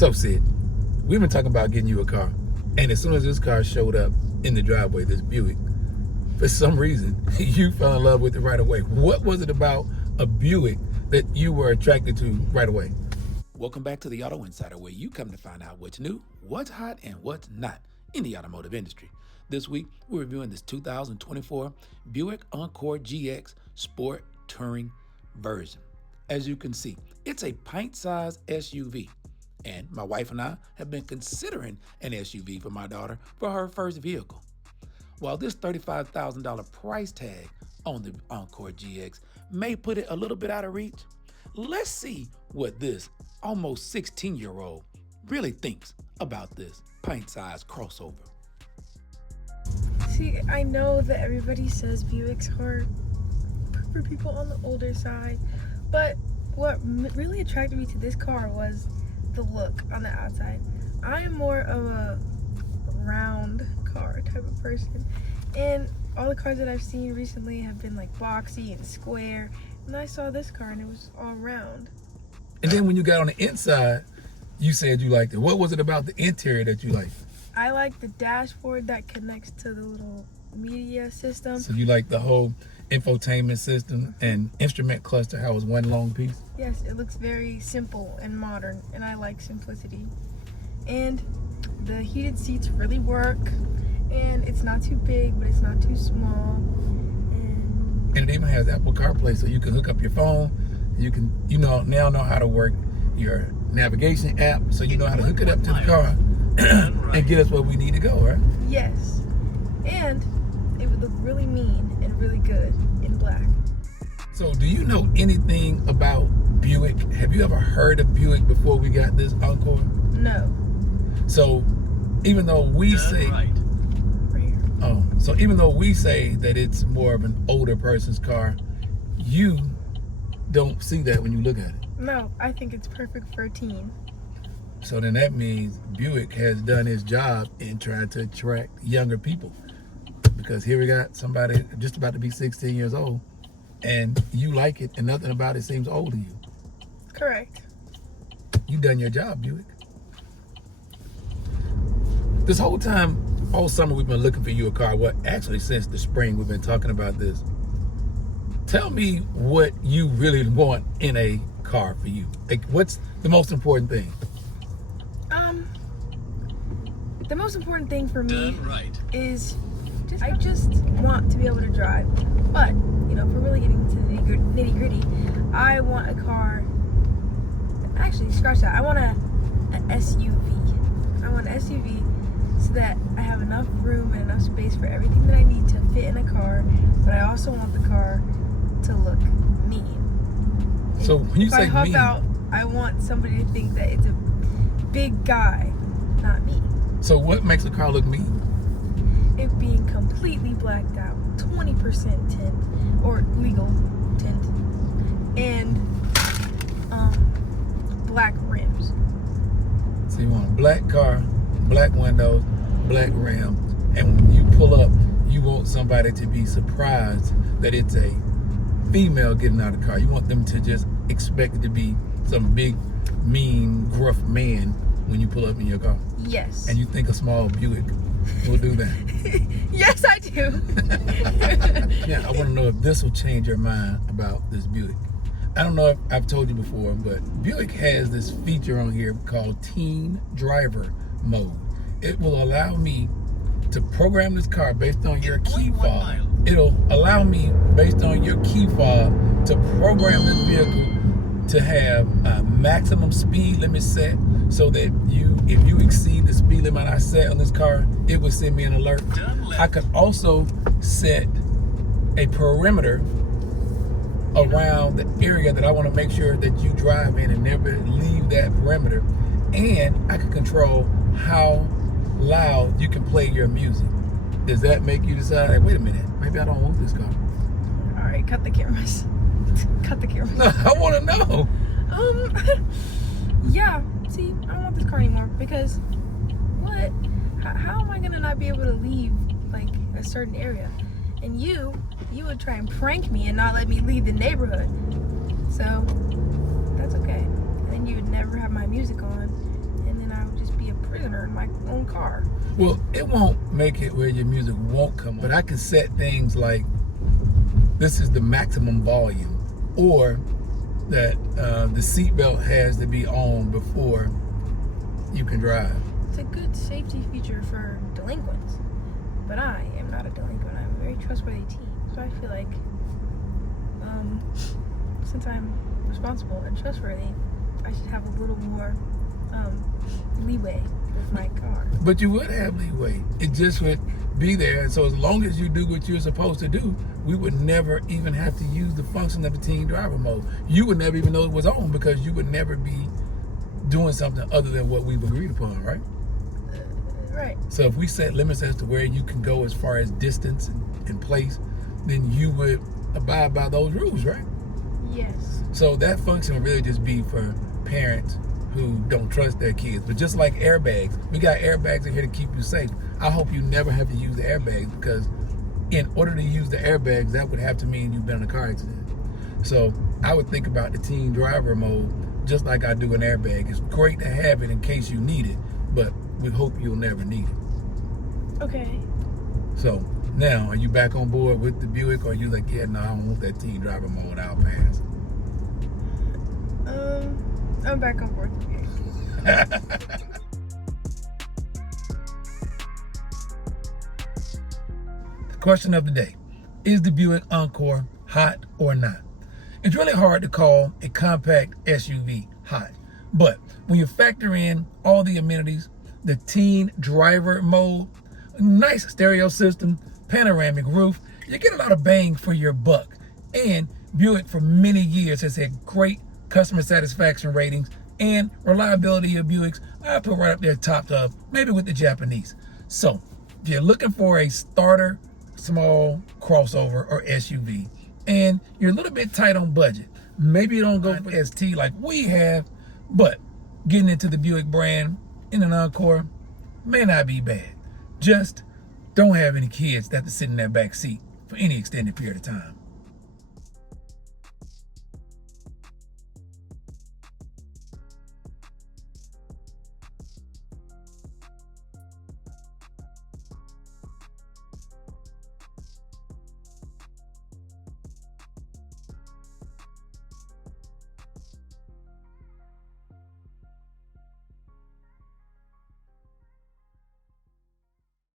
So, Sid, we've been talking about getting you a car. And as soon as this car showed up in the driveway, this Buick, for some reason, you fell in love with it right away. What was it about a Buick that you were attracted to right away? Welcome back to the Auto Insider, where you come to find out what's new, what's hot, and what's not in the automotive industry. This week, we're reviewing this 2024 Buick Encore GX Sport Touring version. As you can see, it's a pint-sized SUV. And my wife and I have been considering an SUV for my daughter for her first vehicle. While this $35,000 price tag on the Encore GX may put it a little bit out of reach, let's see what this almost 16-year-old really thinks about this pint-sized crossover. See, I know that everybody says Buicks are for people on the older side, but what really attracted me to this car was the look on the outside. I am more of a round car type of person, and all the cars that I've seen recently have been like boxy and square, and I saw this car and it was all round. And then when you got on the inside, you said you liked it. What was it about the interior that you liked? I like the dashboard that connects to the little media system. So you like the whole infotainment system and instrument cluster, how it's one long piece? Yes, it looks very simple and modern, and I like simplicity. And the heated seats really work, and it's not too big, but it's not too small. And it even has Apple CarPlay, so you can hook up your phone. You can, now know how to work your navigation app, so you know how to hook it up to the car and get us where we need to go, right? Yes, and it would look really mean and really good in black. So do you know anything about Buick? Have you ever heard of Buick before we got this Encore? No. So even though we say even though we say that it's more of an older person's car, you don't see that when you look at it. No, I think it's perfect for a teen. So then that means Buick has done its job in trying to attract younger people. Because here we got somebody just about to be 16 years old, and you like it, and nothing about it seems old to you. Correct. You done your job, Buick. This whole time, all summer, we've been looking for you a car. Well, actually, since the spring, we've been talking about this. Tell me what you really want in a car for you. Like, what's the most important thing? The most important thing for me is I just want to be able to drive. But, if we're really getting into the nitty gritty, I want a car. Actually, scratch that. I want an SUV. I want an SUV so that I have enough room and enough space for everything that I need to fit in a car. But I also want the car to look mean. So when you say if I hop mean, out, I want somebody to think that it's a big guy, not me. So what makes a car look mean? It being completely blacked out, 20% tint, or legal tint, and black rims. So you want a black car, black windows, black rims, and when you pull up, you want somebody to be surprised that it's a female getting out of the car. You want them to just expect it to be some big, mean, gruff man when you pull up in your car. Yes. And you think a small Buick will do that. Yes, I do. Yeah, I want to know if this will change your mind about this Buick. I don't know if I've told you before, but Buick has this feature on here called Teen Driver Mode. It will allow me to program this car based on your key fob. It'll allow me, based on your key fob, to program this vehicle to have a maximum speed limit set, so that if you exceed the speed limit I set on this car, it will send me an alert. I could also set a perimeter around the area that I want to make sure that you drive in and never leave that perimeter. And I can control how loud you can play your music. Does that make you decide, hey, wait a minute, maybe I don't want this car? All right, cut the cameras. Cut the cameras. No, I want to know. Yeah, see, I don't want this car anymore because what? How am I gonna not be able to leave like a certain area? And you would try and prank me and not let me leave the neighborhood. So that's okay. And then you would never have my music on, and prisoner in my own car. Well, it won't make it where your music won't come on, but I can set things like this is the maximum volume, or that the seatbelt has to be on before you can drive. It's a good safety feature for delinquents, but I am not a delinquent. I'm a very trustworthy teen, so I feel like since I'm responsible and trustworthy, I should have a little more leeway with my car. But you would have leeway. It just would be there. And so as long as you do what you're supposed to do, we would never even have to use the function of the teen driver mode. You would never even know it was on because you would never be doing something other than what we've agreed upon, right? Right. So if we set limits as to where you can go as far as distance and place, then you would abide by those rules, right? Yes. So that function would really just be for parents who don't trust their kids. But just like airbags, we got airbags in here to keep you safe. I hope you never have to use the airbags, because in order to use the airbags, that would have to mean you've been in a car accident. So I would think about the teen driver mode just like I do an airbag. It's great to have it in case you need it, but we hope you'll never need it. Okay. So now, are you back on board with the Buick, or are you like, yeah, no, I don't want that teen driver mode, I'll pass? I'm back on board with the Buick. The question of the day: is the Buick Encore hot or not? It's really hard to call a compact SUV hot, but when you factor in all the amenities, the teen driver mode, nice stereo system, panoramic roof, you get a lot of bang for your buck. And Buick for many years has had great customer satisfaction ratings, and reliability of Buicks I put right up there topped up, maybe with the Japanese. So if you're looking for a starter small crossover or SUV and you're a little bit tight on budget, maybe you don't go for ST like we have, but getting into the Buick brand in an Encore may not be bad. Just don't have any kids that have to sit in that back seat for any extended period of time.